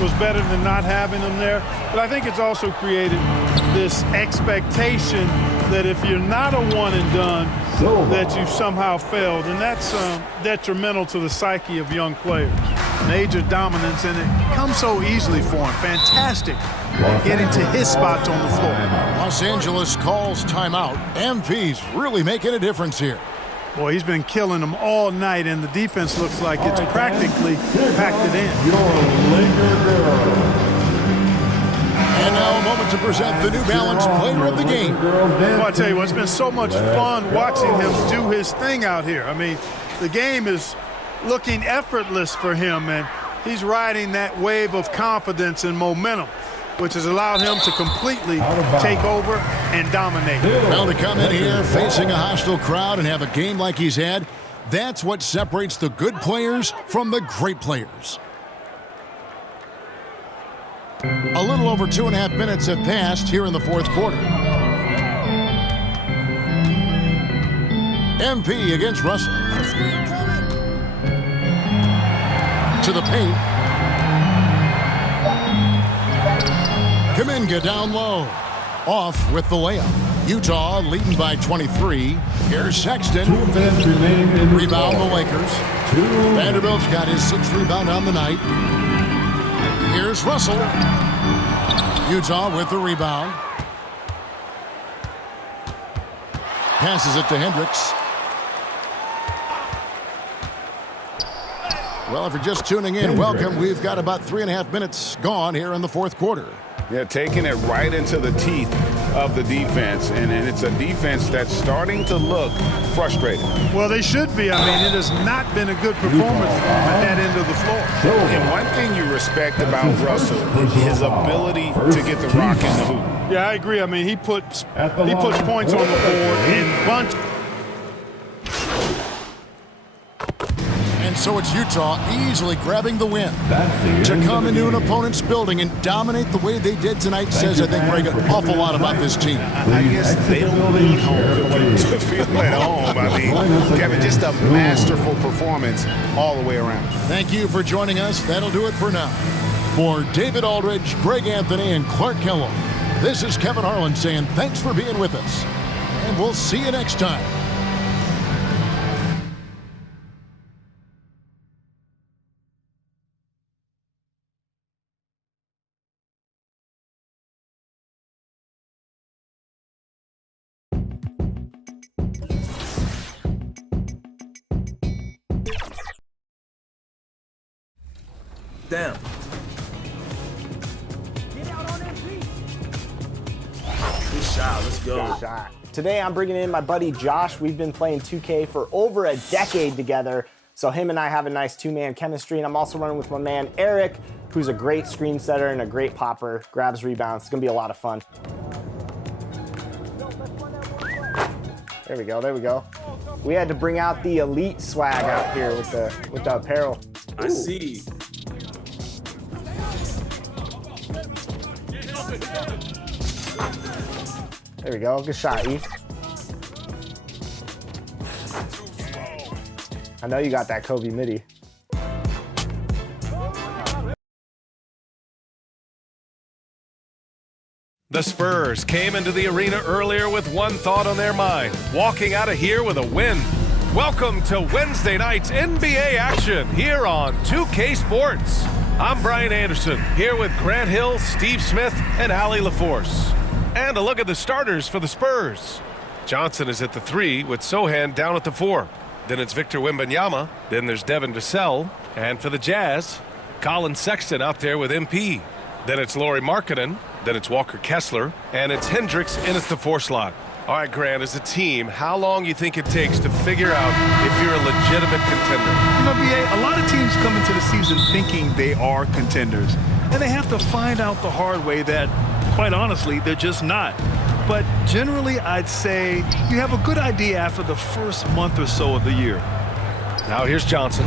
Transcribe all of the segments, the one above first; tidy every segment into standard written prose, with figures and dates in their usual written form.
was better than not having him there. But I think it's also created this expectation that if you're not a one and done, that you've somehow failed. And that's detrimental to the psyche of young players. Major dominance, and it comes so easily for him. Fantastic at getting to his spots on the floor. Los Angeles calls timeout. MP's really making a difference here. Boy, he's been killing them all night, and the defense looks like it's practically packed it in. And now a moment to present the New Balance Player of the Game. Well, I tell you what, it's been so much fun watching him do his thing out here. I mean, the game is looking effortless for him, and he's riding that wave of confidence and momentum, which has allowed him to completely take over and dominate. Well, to come in here facing a hostile crowd and have a game like he's had, that's what separates the good players from the great players. A little over 2.5 minutes have passed here in the fourth quarter. MP against Russell. To the paint. Kuminga down low. Off with the layup. Utah leading by 23. Here's Sexton. Rebound the Lakers. Vanderbilt's got his 6th rebound on the night. Here's Russell. Utah with the rebound. Passes it to Hendricks. Well, if you're just tuning in, welcome. We've got about 3.5 minutes gone here in the fourth quarter. Yeah, taking it right into the teeth of the defense, and it's a defense that's starting to look frustrated. Well, they should be. I mean, it has not been a good performance from him at that end of the floor. And one thing you respect about Russell is his ability to get the rock in the hoop. Yeah, I agree. I mean, he puts points on the board in bunch. And so it's Utah easily grabbing the win. To come into an opponent's building and dominate the way they did tonight says, I think, Greg, an awful lot about this team. I guess they don't need home to feel at home. I mean, Kevin, just a masterful performance all the way around. Thank you for joining us. That'll do it for now. For David Aldridge, Greg Anthony, and Clark Kellogg, this is Kevin Harlan saying thanks for being with us. And we'll see you next time. Damn. Good shot. Let's go. Good shot. Today I'm bringing in my buddy Josh. We've been playing 2K for over a decade together, so him and I have a nice two-man chemistry, and I'm also running with my man Eric, who's a great screen setter and a great popper, grabs rebounds. It's gonna be a lot of fun. There we go, there we go. We had to bring out the elite swag out here with the apparel. I see. There we go, good shot, E. I know you got that Kobe midi. The Spurs came into the arena earlier with one thought on their mind, walking out of here with a win. Welcome to Wednesday night's NBA action here on 2K Sports. I'm Brian Anderson, here with Grant Hill, Steve Smith, and Allie LaForce. And a look at the starters for the Spurs. Johnson is at the 3 with Sohan down at the 4. Then it's Victor Wembanyama. Then there's Devin Vassell. And for the Jazz, Colin Sexton out there with MP. Then it's Lauri Markkanen. Then it's Walker Kessler. And it's Hendricks in at the 4 slot. All right, Grant, as a team, how long you think it takes to figure out if you're a legitimate contender? You know, BA, a lot of teams come into the season thinking they are contenders. And they have to find out the hard way that, quite honestly, they're just not. But generally, I'd say you have a good idea after the first month or so of the year. Now here's Johnson.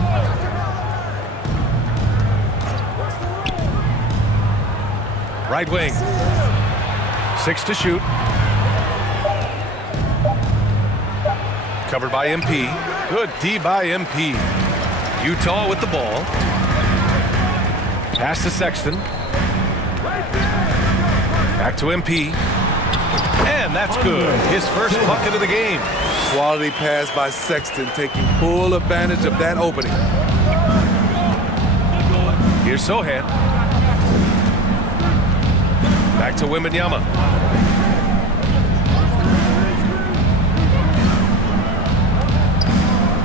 Right wing. 6 to shoot. Covered by MP. Good D by MP. Utah with the ball. Pass to Sexton. Back to MP. And that's good. His first bucket of the game. Quality pass by Sexton, taking full advantage of that opening. Here's Sohan. Back to Wembanyama.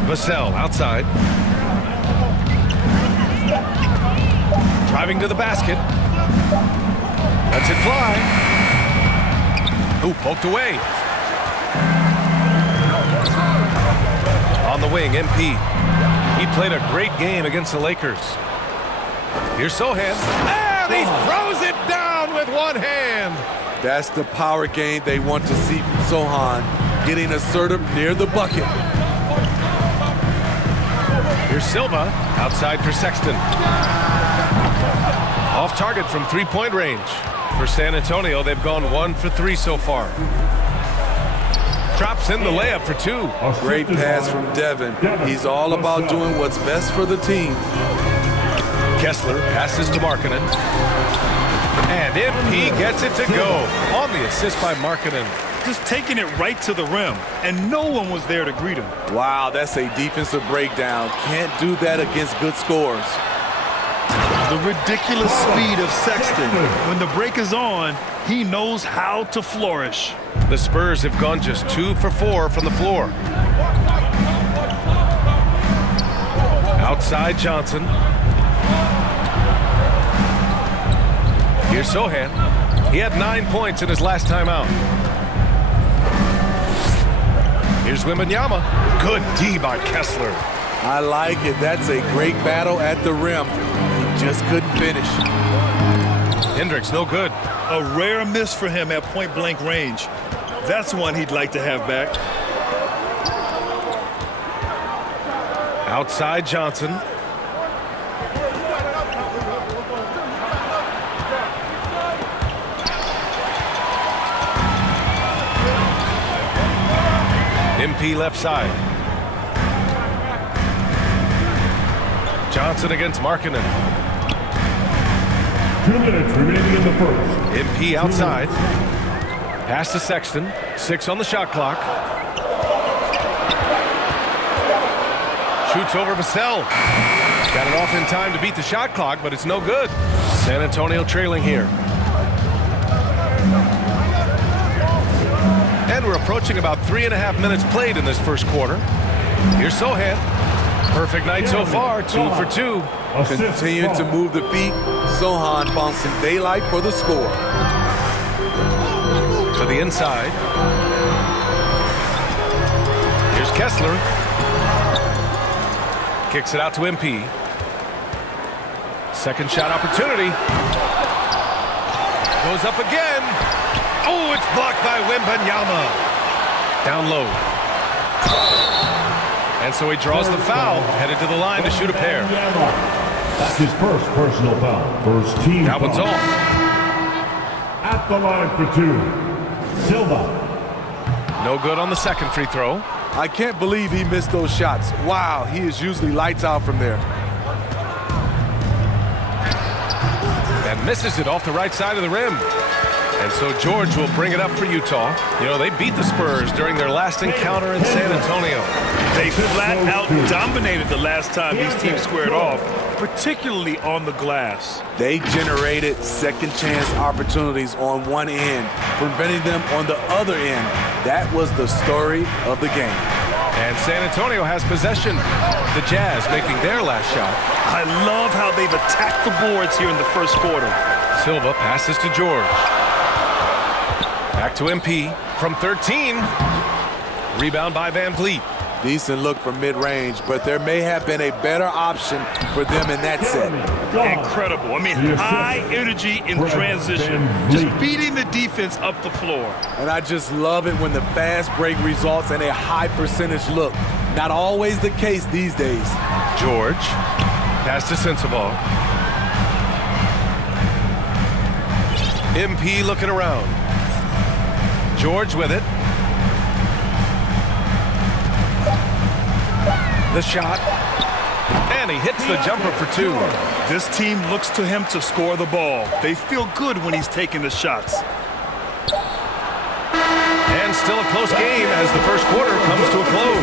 Vassell outside. Driving to the basket. Lets it fly. Ooh, poked away. On the wing, MP. He played a great game against the Lakers. Here's Sohan. And he throws it down with one hand. That's the power game they want to see from Sohan, getting assertive near the bucket. Here's Silva outside for Sexton. Off target from three-point range. For San Antonio, they've gone 1 for 3 so far. Drops in the layup for 2. Great pass from Devin. He's all about doing what's best for the team. Kessler passes to Markkanen. And MP gets it to go on the assist by Markkanen. Just taking it right to the rim, and no one was there to greet him. Wow, that's a defensive breakdown. Can't do that against good scores. The ridiculous speed of Sexton. When the break is on, he knows how to flourish. The Spurs have gone just 2 for 4 from the floor. Outside Johnson. Here's Sohan. He had 9 points in his last time out. Here's Wembanyama. Good D by Kessler. I like it. That's a great battle at the rim. He just couldn't finish. Hendricks, no good. A rare miss for him at point-blank range. That's one he'd like to have back. Outside Johnson. MP left side. Johnson against Markkanen. 2 minutes remaining in the first. MP outside. Pass to Sexton. 6 on the shot clock. Shoots over Vassell. Got it off in time to beat the shot clock, but it's no good. San Antonio trailing here. And we're approaching about 3.5 minutes played in this first quarter. Here's Sohan. Perfect night so far, 2 for 2. Continuing to move the feet. Sohan found some daylight for the score. To the inside. Here's Kessler. Kicks it out to MP. Second shot opportunity. Goes up again. Oh, it's blocked by Wembanyama. Down low. And so he draws the foul, headed to the line to shoot a pair. That's his first personal foul. First team That one's foul. off. At the line for 2. Silva. No good on the second free throw. I can't believe he missed those shots. Wow, he is usually lights out from there. And misses it off the right side of the rim. And so George will bring it up for Utah. You know, they beat the Spurs during their last encounter in San Antonio. They flat out dominated the last time these teams squared off, particularly on the glass. They generated second chance opportunities on one end, preventing them on the other end. That was the story of the game. And San Antonio has possession. The Jazz making their last shot. I love how they've attacked the boards here in the first quarter. Silva passes to George. Back to MP from 13. Rebound by Van Vliet. Decent look from mid-range, but there may have been a better option for them in that set. Incredible. I mean, high energy in transition. Just beating the defense up the floor. And I just love it when the fast break results in a high percentage look. Not always the case these days. George. Pass to Sensabaugh. MP looking around. George with it. The shot. And And he hits the jumper for two. This team looks to him to score the ball. They feel good when he's taking the shots. And still a close game as the first quarter comes to a close.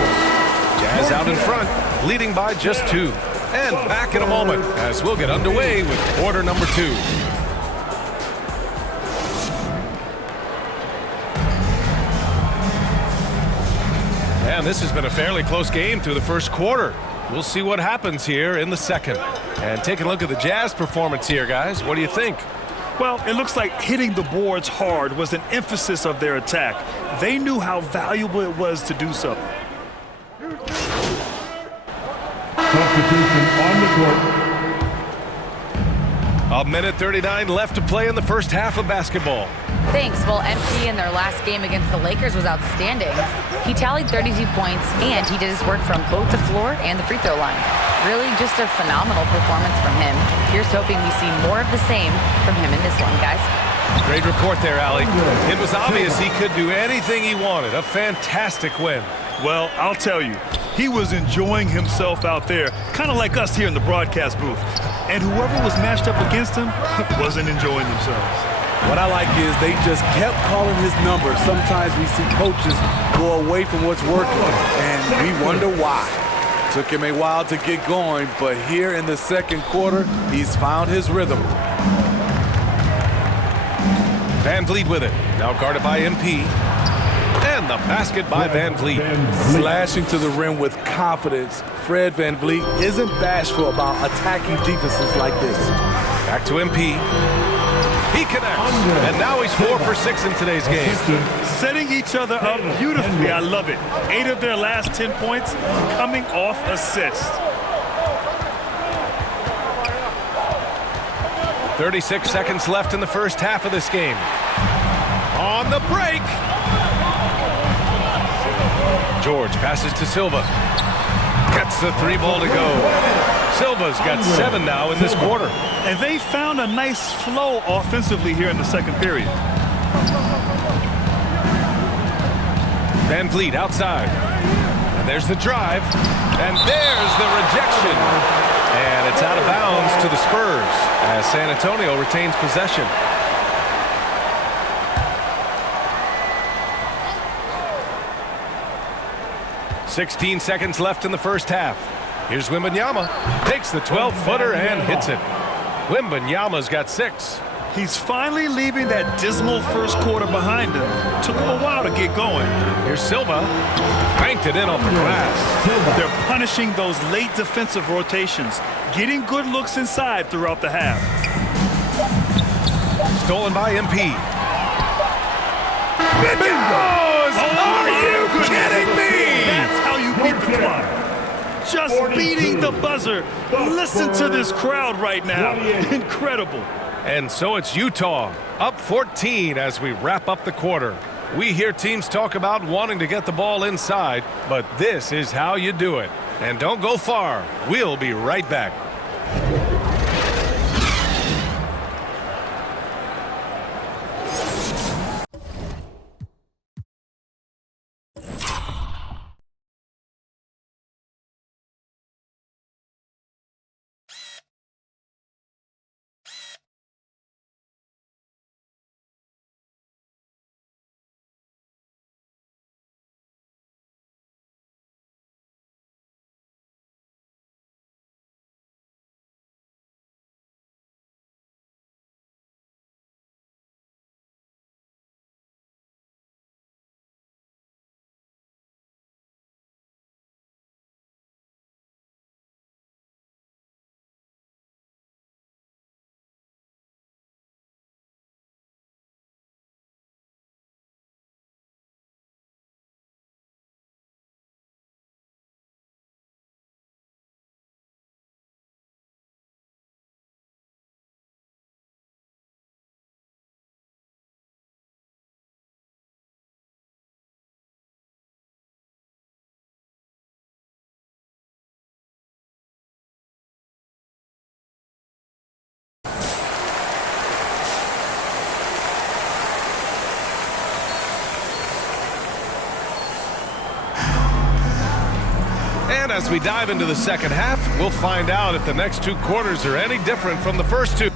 Jazz out in front, leading by just two. And back in a moment as we'll get underway with quarter number two. And this has been a fairly close game through the first quarter. We'll see what happens here in the second. And take a look at the Jazz performance here, guys. What do you think? Well, it looks like hitting the boards hard was an emphasis of their attack. They knew how valuable it was to do so. Substitution on the court. A minute 39 left to play in the first half of basketball. Thanks. Well, MP in their last game against the Lakers was outstanding. He tallied 32 points, and he did his work from both the floor and the free throw line. Really just a phenomenal performance from him. Here's hoping we see more of the same from him in this one, guys. Great report there, Allie. It was obvious he could do anything he wanted. A fantastic win. Well, I'll tell you, he was enjoying himself out there, kind of like us here in the broadcast booth. And whoever was matched up against him wasn't enjoying themselves. What I like is they just kept calling his number. Sometimes we see coaches go away from what's working, and we wonder why. Took him a while to get going, but here in the second quarter, he's found his rhythm. Van Vliet with it. Now guarded by MP. And the basket by Van Vliet. Slashing to the rim with confidence. Fred Van Vliet isn't bashful about attacking defenses like this. Back to MP. He connects. And now he's 4 for 6 in today's game. Setting each other up beautifully. I love it. 8 of their last 10 points coming off assists. 36 seconds left in the first half of this game. On the break. George passes to Silva. Gets the three ball to go. Silva's got 7 now in this quarter. And they found a nice flow offensively here in the second period. Van Vliet outside. And there's the drive. And there's the rejection. And it's out of bounds to the Spurs as San Antonio retains possession. .16 seconds left in the first half. Here's Wembanyama. Takes the 12-footer and hits it. Wembanyama's got 6. He's finally leaving that dismal first quarter behind him. Took him a while to get going. Here's Silva. Banked it in off the glass. They're punishing those late defensive rotations, getting good looks inside throughout the half. Stolen by MP. It goes! Are you kidding me? That's how you beat the clock. Just beating the buzzer. Listen to this crowd right now. Incredible. And so it's Utah, up 14 as we wrap up the quarter. We hear teams talk about wanting to get the ball inside, but this is how you do it. And don't go far. We'll be right back. as we dive into the second half, we'll find out if the next two quarters are any different from the first two.